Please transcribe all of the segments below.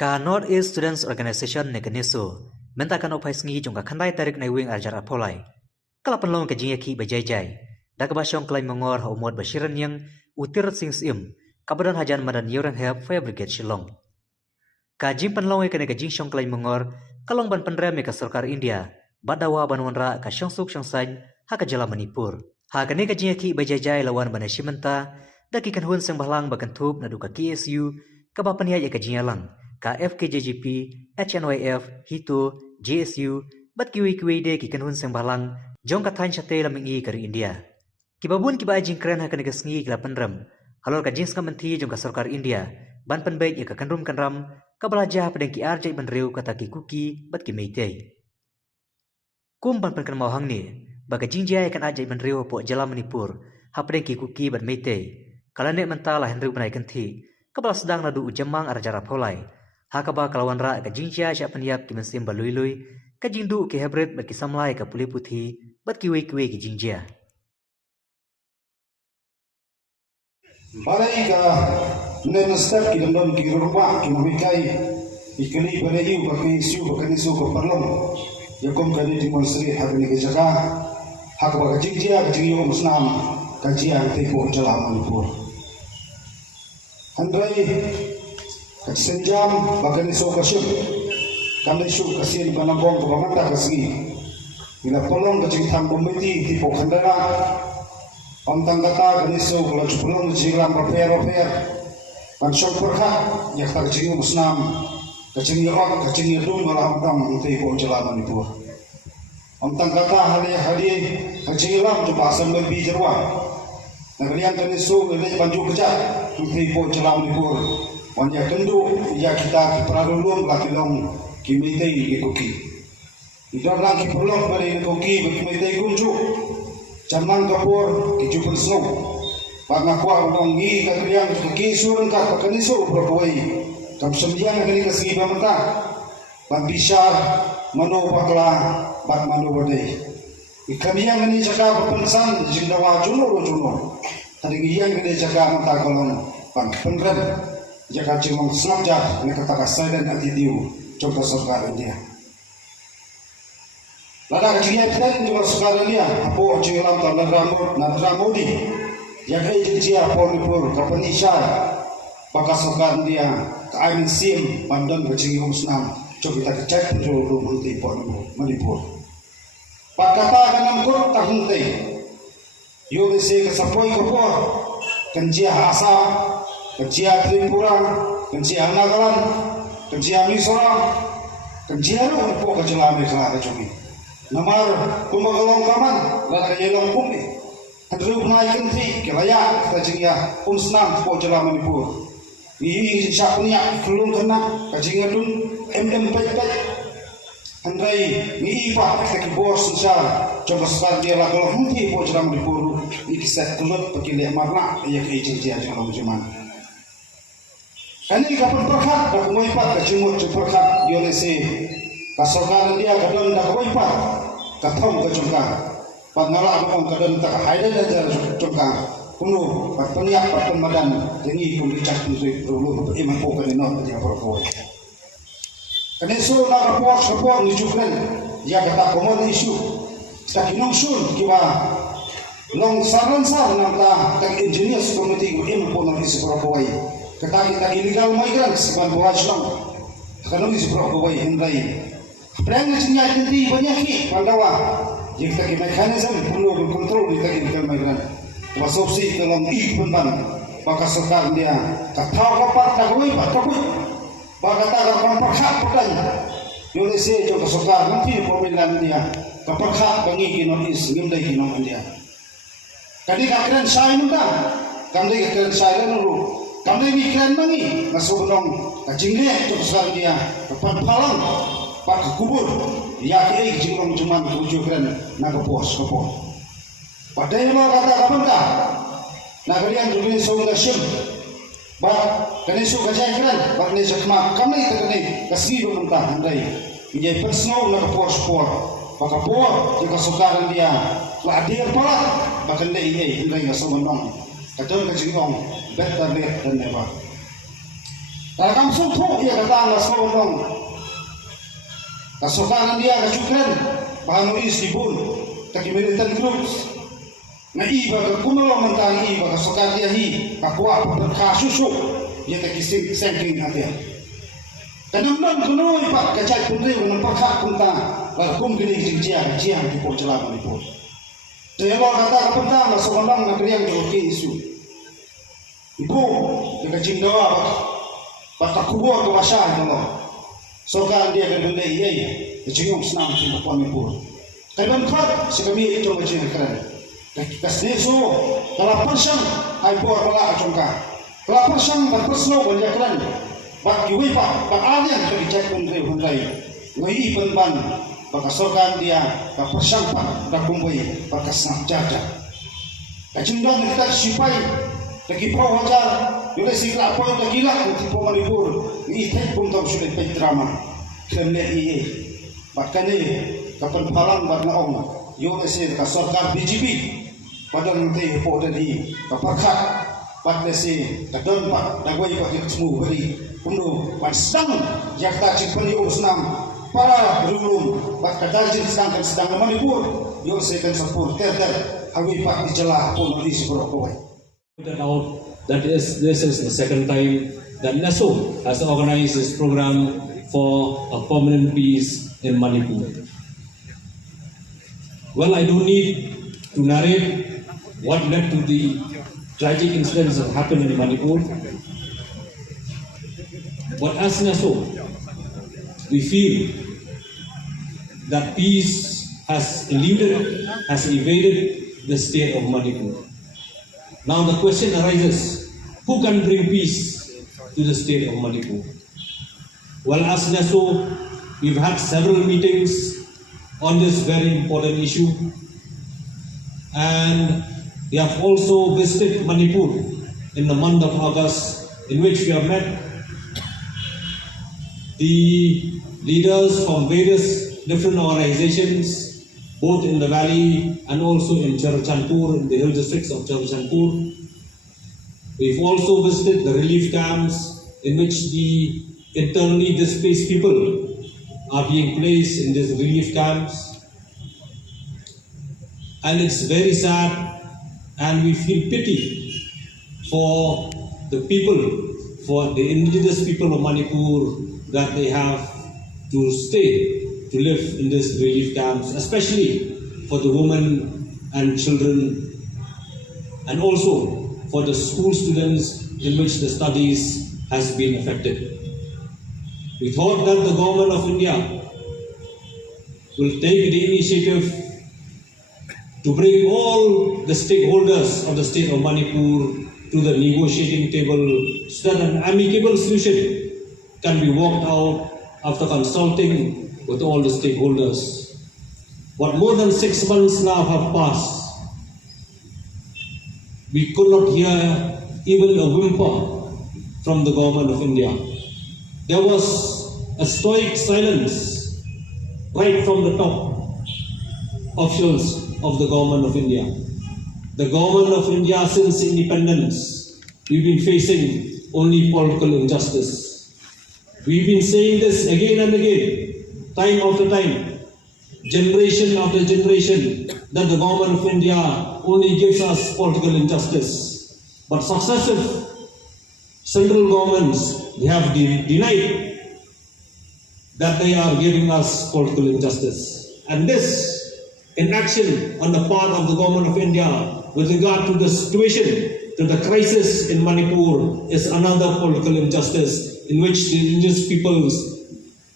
Ka North East Students Organization Nekaniso, mentakan opai sengi jongka kandai tarik wing ajar apolai. Kala penlong ke jingaki bajai-jai, dak basyong klai mengor haumot bashiran yang utir sing kabadan hajan madan yorang help fire brigade Shillong. Ka jing penlong ke jing syong klai mengor, kalong ban penrem ke Sarkar India, Dawa Wanrah ka Jingsuk Shangsain ha ka Jylla Manipur. Ha ka ke jingaki bajai-jai lawan banashimenta, daki kan hun seng bahlang bakantup na duka KSU, kabapaniya ka jingalang. Ka FKJGP, HNYF, Hito, JSU, bat kiwi-kiwi de ki kanhun seng balang, jong ka thain chate laming i kari India. Kibabun kiba jing kren ha kanigas ngi kila penram, halor ka jings ka menti jong ka Sarkar India, ban penbaik ya ka kanrum kanram, ka belajar padang ki arjai ban riu kata ki kuki, bat ki meitei. Kum ban penkan mauhang ni, baga jingjai kan arjai ban riu po Jylla Manipur, ha padang ki kuki bat meitei. Kala nek mentala henriu banai kanthi, kabala sedang nadu ujamang arjara polai. Hakaba kalawan ra ka jingjia sya paniap ki mensim balui-lui ka jingdu ki hebret bat ki samlai ka puli puthi bat ki wei ki jingjia. Balai ka nenestap ki dalam ki rumah ki mamikai ikali balai ba ki isu ba kan isu ko parlom yakom ka di demonstrate ha ni ke jaka hakaba ka jingjia ka jingyo musnam ka jia te ko Jylla Manipur. Andrai senjam bahkan isu kasyuk kami isu kasin panambong kebamata kasih bila pelong kecintang komiti di pokandana omtang kata kan isu kalau pelong jiran repair kan syok perkat yang tak kecil musnam kecil dum malah omtang di Jylla Manipur omtang kata hari kecil lam coba asam lebih jerwah negerian kan isu ini banju kejat di Jylla Manipur Wanya tendu ya kita peralulung laki long kimitei ikuki. Idar lang kipulong bari ikuki kimitei kunju. Jaman kapur kijupun snow. Pag nakuha ng ngi kagriyang kisurun ka pakaniso propoi. Kam sembiang kani kasi bamata. Pambisar mano bakla bat mano bade. Ikamiyang ni jaka papansan jindawa juno. Haring iyang ni jaka mata kolong pang penren. Jika cimong snapjat ni kata kasai dan atidiu coba Sarkar India. Lada kecilnya kita juga Sarkar India. Apo cilam tanah Modi. Jaga ijia apo Manipur kapan isyar. Baka Sarkar India kaimin sim pandan kecil musnam. Coba kita kecek penjuru multi Manipur. Pakata kanan kur tahun te. Yo dese kesapoi kapur kenjia asap. Kencia Tripura, kencia Nagaland, kencia Mizoram, kencia lu po ke Jylla Manipur cumi. Namar kumagalong kaman, lada yelong kumi. Hadru naik kenti kelaya kita jingya unsnam po Jylla Manipur. Ihi syaknya kelung kena kajingya dun pet. Andai ni ipa kita kibos sensar coba sekali dia lagu henti po Jylla Manipur. Ikisat kelut pakileh marna ia ke jingja Jylla Manipur. Kani kapan perkat dak moipat ka jumut perkat yolese ka Sarkar dia kadon dak moipat ka thom ka jungka pangala ang kadon tak haida da jungka kuno patniak patmadan jengi kun dicak tu dulu iman po ka dinot dia perko kani so na report ni jukren ya kata komon isu tak inong sun kiba long saran namta tak engineers committee ko iman po na isu perko kita illegal migrants seban buaj lang kalau isi berapa hindai perang senyap nanti banyak ki pandawa jika kita mekanisme perlu berkontrol kita illegal migrant wasopsi dalam penban maka Sarkar dia kataw kapat takui baka takar perhak pedan Indonesia coba Sarkar nanti pemilihan dia keperhak bangi kinonis ngimdai kinom dia kadi kakren saya muda kami kakren saya dulu kami mikirkan mangi masuk dong kacingnya untuk Sarkar dia depan palang pak kubur ya kiri jinglong cuman tujukan nak pos padahal mau kata kapan kah nak kalian juga song nasim bah kalian suka jahitkan bah ni sakma kami terkini kasih pemerintah andai ini personal nak pos pak kapor jika Sarkar dia ladir palat bahkan dia ini andai ngasong dong Kadang kecingong better late than never. Dalam suatu ia kata Allah Subhanahu Kasukaran dia kacukren bahan isibun taki militan groups na iba ka kuno mentang iba kasukan dia hi kakwa berkasusu ia taki sengking atia kanam nan kuno iba kacai putri dengan perkak punta lakum gini jinjia jiang di Jylla Manipur. Telo kata kapentang na sokonang na kriang di isu ibu dekat Dawa Batakuwa ke masyarakat Allah. Sokan dia akan benda ia Jingsuk senang di Dawa Wanrah. Kailan kat si kami itu macam keren. Kasih so kalau persang ai buat pala acungka. Kalau persang berperslo banyak keren. Bak kiwi pak bak alian bagi cek pundri hundai. Ngai penban bak sokan dia bak persang pak bak kumbui bak senang jaja. Kacimdan kita sipai lagi pro wajar. Juga sikap apa yang gila di Dawa Manipur ini pun tahu sudah drama kerana ini bahkan ini kapan palang warna om yo ese kasarkar BJP pada nanti po dari kapakat pada si kadon pak dagway pak yang semua beri penuh sedang jakta cipani urusnam para berulung pak kadajin sedang Manipur yo ese kan support terter hawi pak di Jylla pun di seberapa That this is the second time that NASO has organized this program for a permanent peace in Manipur. Well, I don't need to narrate what led to the tragic incidents that happened in Manipur. But as NASO, we feel that peace has evaded the state of Manipur. Now the question arises, who can bring peace to the state of Manipur? Well, as NASO, we've had several meetings on this very important issue, and we have also visited Manipur in the month of August, in which we have met the leaders from various different organizations, both in the valley and also in Charchanpur, in the hill districts of Charchanpur. We've also visited the relief camps in which the internally displaced people are being placed in these relief camps. And it's very sad, and we feel pity for the people, for the indigenous people of Manipur, that they have to stay to live in these relief camps, especially for the women and children, and also for the school students in which the studies has been affected. We thought that the government of India will take the initiative to bring all the stakeholders of the state of Manipur to the negotiating table so that an amicable solution can be worked out after consulting with all the stakeholders. But more than 6 months now have passed. We could not hear even a whimper from the government of India. There was a stoic silence right from the top officials of the government of India. The government of India, since independence, we've been facing only political injustice. We've been saying this again and again, time after time, generation after generation, that the government of India only gives us political injustice. But successive central governments, they have denied that they are giving us political injustice. And this inaction on the part of the government of India with regard to the situation, to the crisis in Manipur, is another political injustice in which the indigenous peoples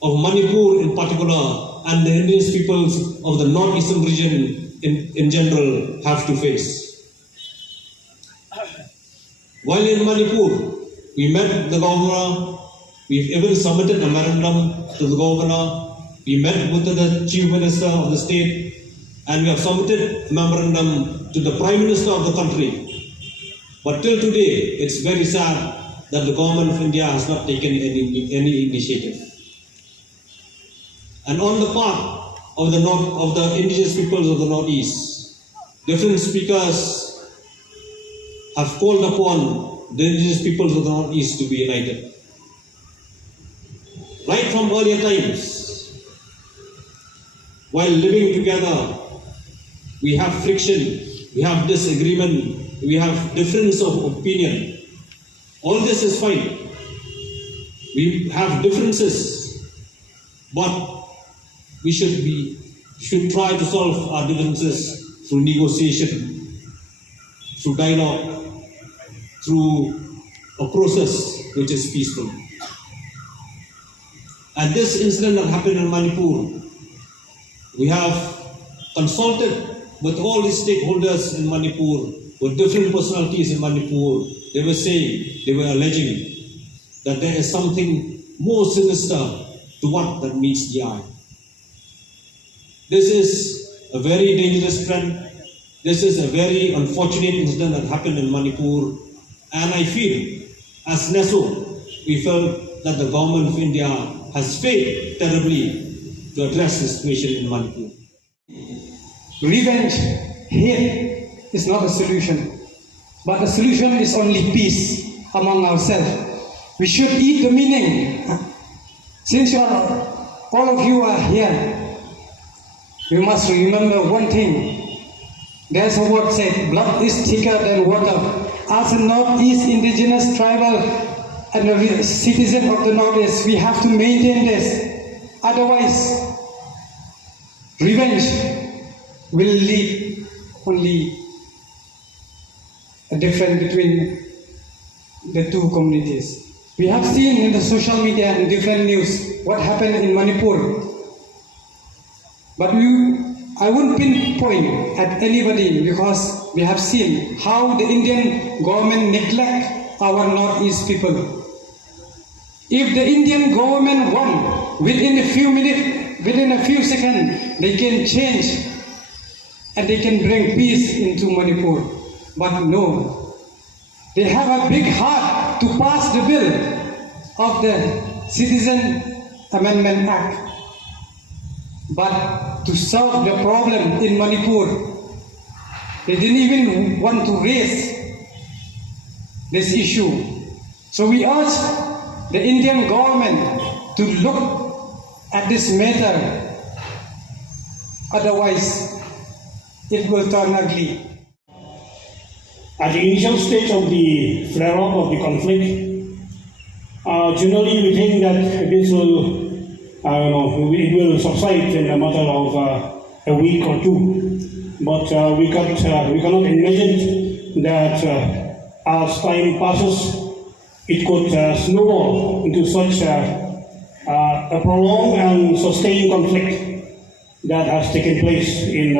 of Manipur in particular and the indigenous peoples of the northeastern region in general have to face. While in Manipur, we met the governor, we've even submitted a memorandum to the governor, we met with the chief minister of the state, and we have submitted a memorandum to the prime minister of the country. But till today, it's very sad that the government of India has not taken any initiative. And on the part of the indigenous peoples of the Northeast, different speakers have called upon the indigenous peoples of the Northeast to be united. right from earlier times, while living together, we have friction, we have disagreement, we have difference of opinion. All this is fine. We have differences, but we should try to solve our differences through negotiation, through dialogue, through a process which is peaceful. And this incident that happened in Manipur, we have consulted with all the stakeholders in Manipur, with different personalities in Manipur. They were saying, they were alleging that there is something more sinister to what that meets the eye. This is a very dangerous trend. This is a very unfortunate incident that happened in Manipur. And I feel, as NESO, we felt that the government of India has failed terribly to address the situation in Manipur. Revenge, hate is not a solution, but the solution is only peace among ourselves. We should eat the meaning. Since all of you are here, we must remember one thing. There's a word said, blood is thicker than water. As a Northeast indigenous tribal and a citizen of the Northeast, we have to maintain this. Otherwise, revenge will lead only a difference between the two communities. We have seen in the social media and different news what happened in Manipur. But I won't pinpoint at anybody because we have seen how the Indian government neglect our Northeast people. If the Indian government want, within a few minutes, within a few seconds, they can change and they can bring peace into Manipur. But no, they have a big heart to pass the bill of the Citizen Amendment Act. But to solve the problem in Manipur, they didn't even want to raise this issue. So we urge the Indian government to look at this matter, otherwise it will turn ugly. At the initial stage of the flare-up of the conflict, generally we think that this will, it will subside in a matter of a week or two. But we cannot imagine that as time passes, it could snowball into such a prolonged and sustained conflict that has taken place in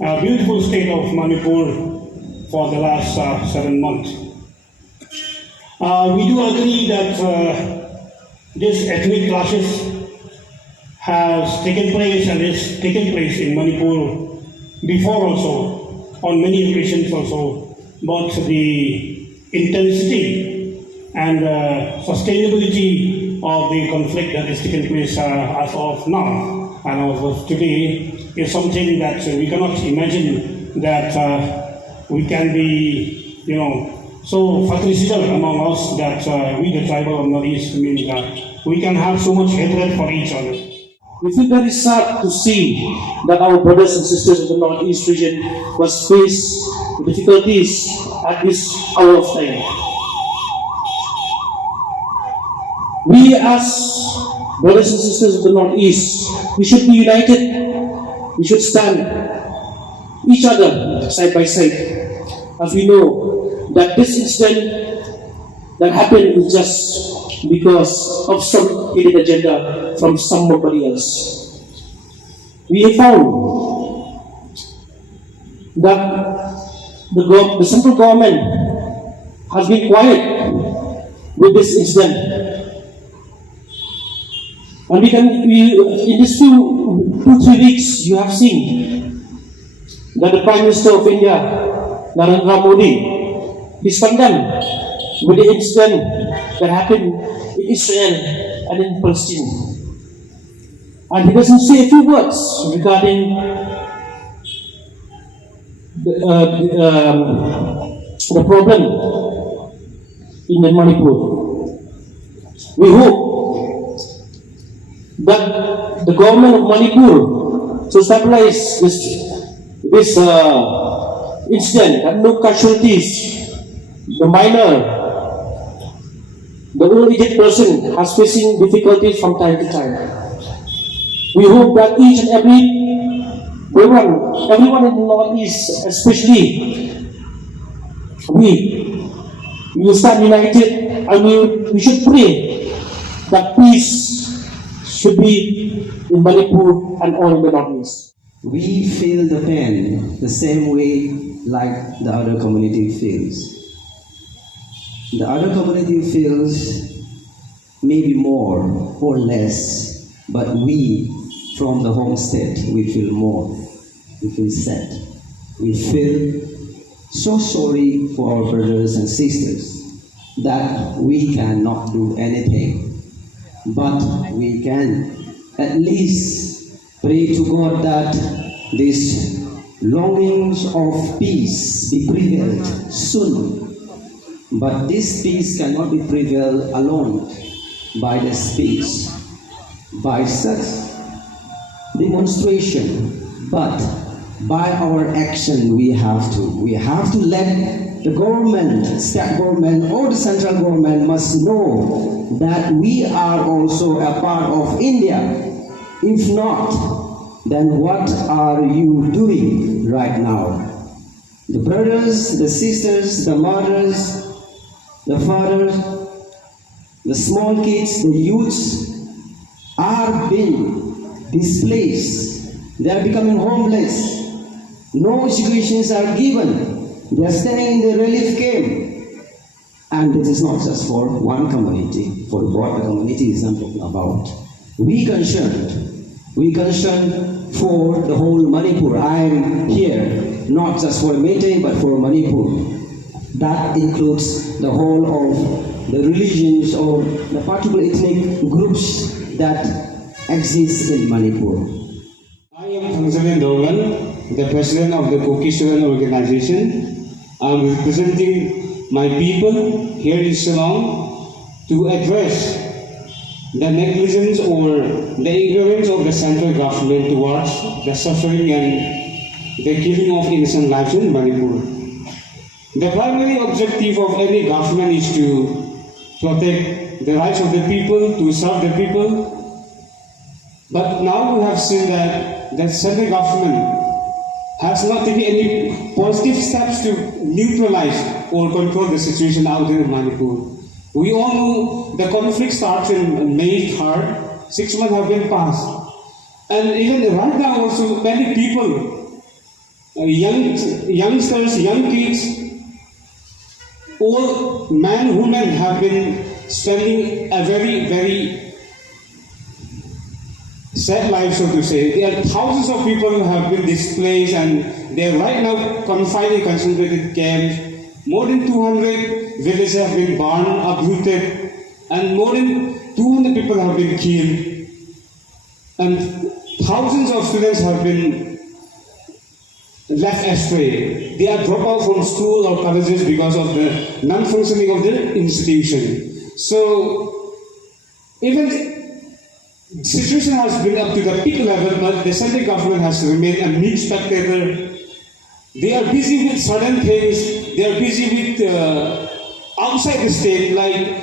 a beautiful state of Manipur for the last 7 months. We do agree that this ethnic clashes has taken place and is taking place in Manipur before also, on many occasions also, but the intensity and sustainability of the conflict that is taking place as of now and as of today is something that we cannot imagine that we can be, so fratricidal among us that we, the tribal of Northeast, means that we can have so much hatred for each other. We feel very sad to see that our brothers and sisters of the Northeast region must face difficulties at this hour of time. We as brothers and sisters of the Northeast, we should be united. We should stand each other side by side, as we know that this incident that happened is just because of some hidden agenda from somebody else. We have found that the central government has been quiet with this incident. And in these 2-3 weeks, you have seen that the Prime Minister of India, Narendra Modi, is condemned with the incident that happened in Israel and in Palestine. And he doesn't say a few words regarding the problem in Manipur. We hope the government of Manipur to stabilize this incident and no casualties. The minor, the old-aged person has facing difficulties from time to time. We hope that each and everyone in the Northeast, especially we will stand united, and we should pray that peace should be in Manipur and all in the Northeast. We feel the pain the same way like the other community feels. The other community feels maybe more or less, but we from the home state, we feel more. We feel sad. We feel so sorry for our brothers and sisters that we cannot do anything. But we can at least pray to God that these longings of peace be prevailed soon. But this peace cannot be prevailed alone by the speech, by such demonstration, but by our action we have to let the government, state government or the central government must know that we are also a part of India. If not, then what are you doing right now? The brothers, the sisters, the mothers, the fathers, the small kids, the youths are being displaced. They are becoming homeless. No educations are given. They are staying in the relief camp. And it is not just for one community, for what the community is I'm talking about. We concerned for the whole Manipur. I am here not just for a meeting, but for Manipur. That includes the whole of the religions or the particular ethnic groups that exist in Manipur. I am Thangsamen Dorgan, the president of the Kuki Student Organization. I am representing my people here in Shillong to address the negligence or the ignorance of the central government towards the suffering and the killing of innocent lives in Manipur. The primary objective of any government is to protect the rights of the people, to serve the people. But now we have seen that the central government has not taken any positive steps to neutralize or control the situation out there in Manipur. We all know the conflict starts in May 3rd, 6 months have been passed. And even right now also many people, youngsters, young kids, all men, women have been spending a very, very sad life, so to say. There are thousands of people who have been displaced and they are right now confined in concentrated camps. More than 200 villages have been burned, uprooted, and more than 200 people have been killed. And thousands of students have been left astray. They are dropped out from school or colleges because of the non-functioning of the institution. So, even the situation has been up to the peak level, but the central government has remained a meek spectator. They are busy with certain things. They are busy with outside the state, like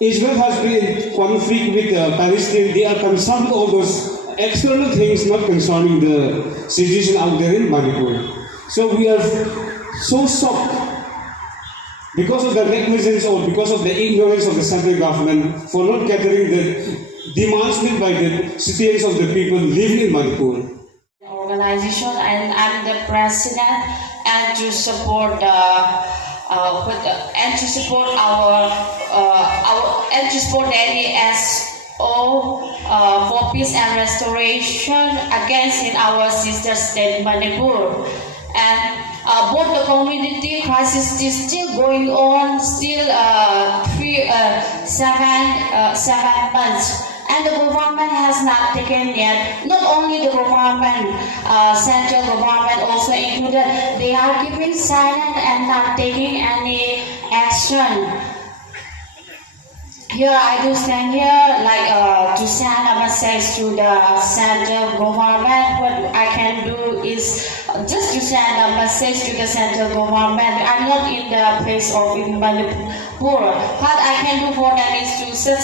Israel has been in conflict with Palestine. They are concerned with all those external things, not concerning the situation out there in Manipur. So we are so shocked because of the negligence or because of the ignorance of the central government for not gathering the demands made by the citizens of the people living in Manipur. Organization, and I'm the president, and to support any SO for peace and restoration against in our sister state Manipur. And both the community crisis is still going on, still 7 months. And the government has not taken yet, not only the government, central government also included, they are keeping silent and not taking any action. Here I do stand here to send a message to the central government. What I can do is just to send a message to the central government. I'm not in the place of Manipur. What I can do for them is to send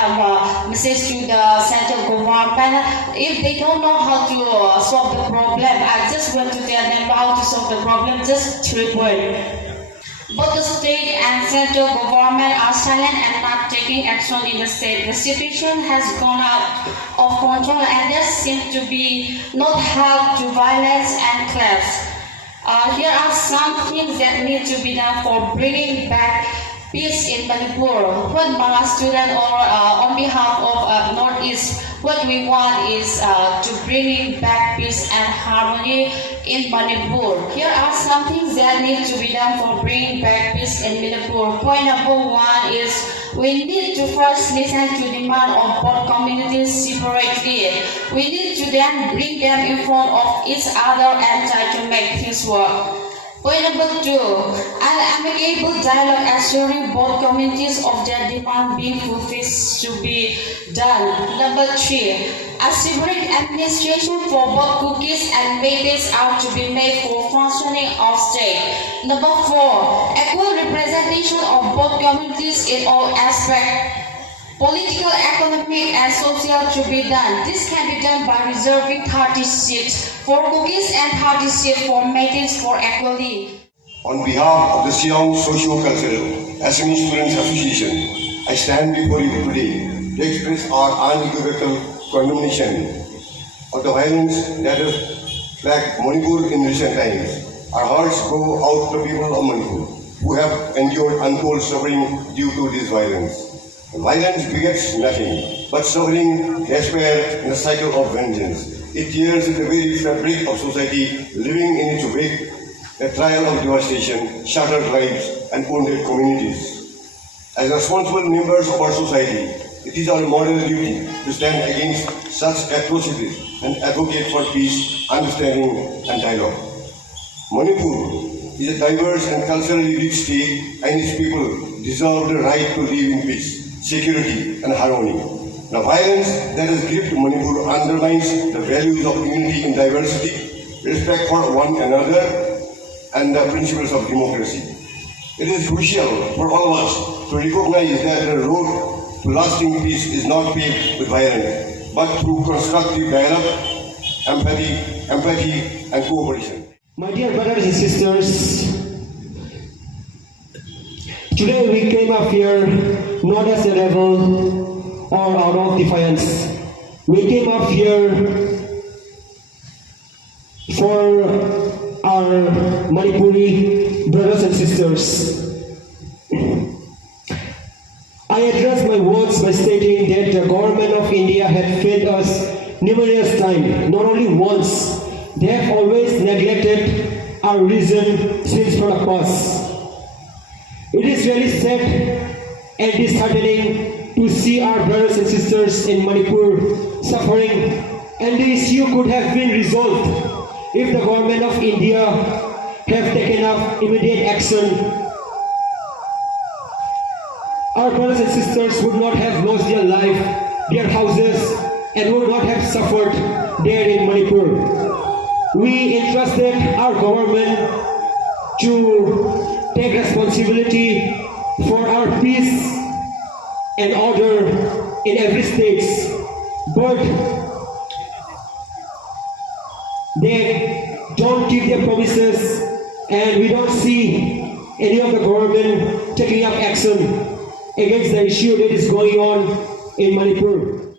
a message to the central government. If they don't know how to solve the problem, I just want to tell them how to solve the problem. Just 3 points. Both the state and central government are silent and not taking action in the state. The situation has gone out of control and there seems to be no help to violence and class. Here are some things that need to be done for bringing back peace in Manipur. What Mala student or on behalf of Northeast, what we want is to bring back peace and harmony in Manipur. Here are some things that need to be done for bringing back peace in Manipur. Point number 1 is we need to first listen to the demand of both communities separately. We need to then bring them in front of each other and try to make things work. Point number 2, an amicable dialogue assuring both communities of their demand being fulfilled to be done. Number 3, a separate administration for both cookies and babies are to be made for functioning of state. Number 4, equal representation of both communities in all aspects. Political, economic, and social to be done. This can be done by reserving 30 seats for cookies and 30 seats for maidens for equality. On behalf of the Shillong Socio-Cultural Assamese Students Association, I stand before you today to express our unequivocal condemnation of the violence that has plagued Manipur in recent times. Our hearts go out to the people of Manipur who have endured untold suffering due to this violence. Violence begets nothing but suffering, despair, and a cycle of vengeance. It tears at the very fabric of society, living in its wake, a trial of devastation, shattered lives, and wounded communities. As responsible members of our society, it is our moral duty to stand against such atrocities and advocate for peace, understanding, and dialogue. Manipur is a diverse and culturally rich state, and its people deserve the right to live in peace, security, and harmony. The violence that has gripped Manipur undermines the values of unity in diversity, respect for one another, and the principles of democracy. It is crucial for all of us to recognize that the road to lasting peace is not paved with violence, but through constructive dialogue, empathy, and cooperation. My dear brothers and sisters, today we came up here not as a rebel or out of defiance. We came up here for our Manipuri brothers and sisters. I address my words by stating that the government of India had failed us numerous times, not only once. They have always neglected our reason since from the past. It is really sad and disheartening to see our brothers and sisters in Manipur suffering, and the issue could have been resolved if the government of India have taken up immediate action. Our brothers and sisters would not have lost their life, their houses, and would not have suffered there in Manipur. We entrusted our government to take responsibility for our peace and order in every state, but they don't keep their promises, and we don't see any of the government taking up action against the issue that is going on in Manipur.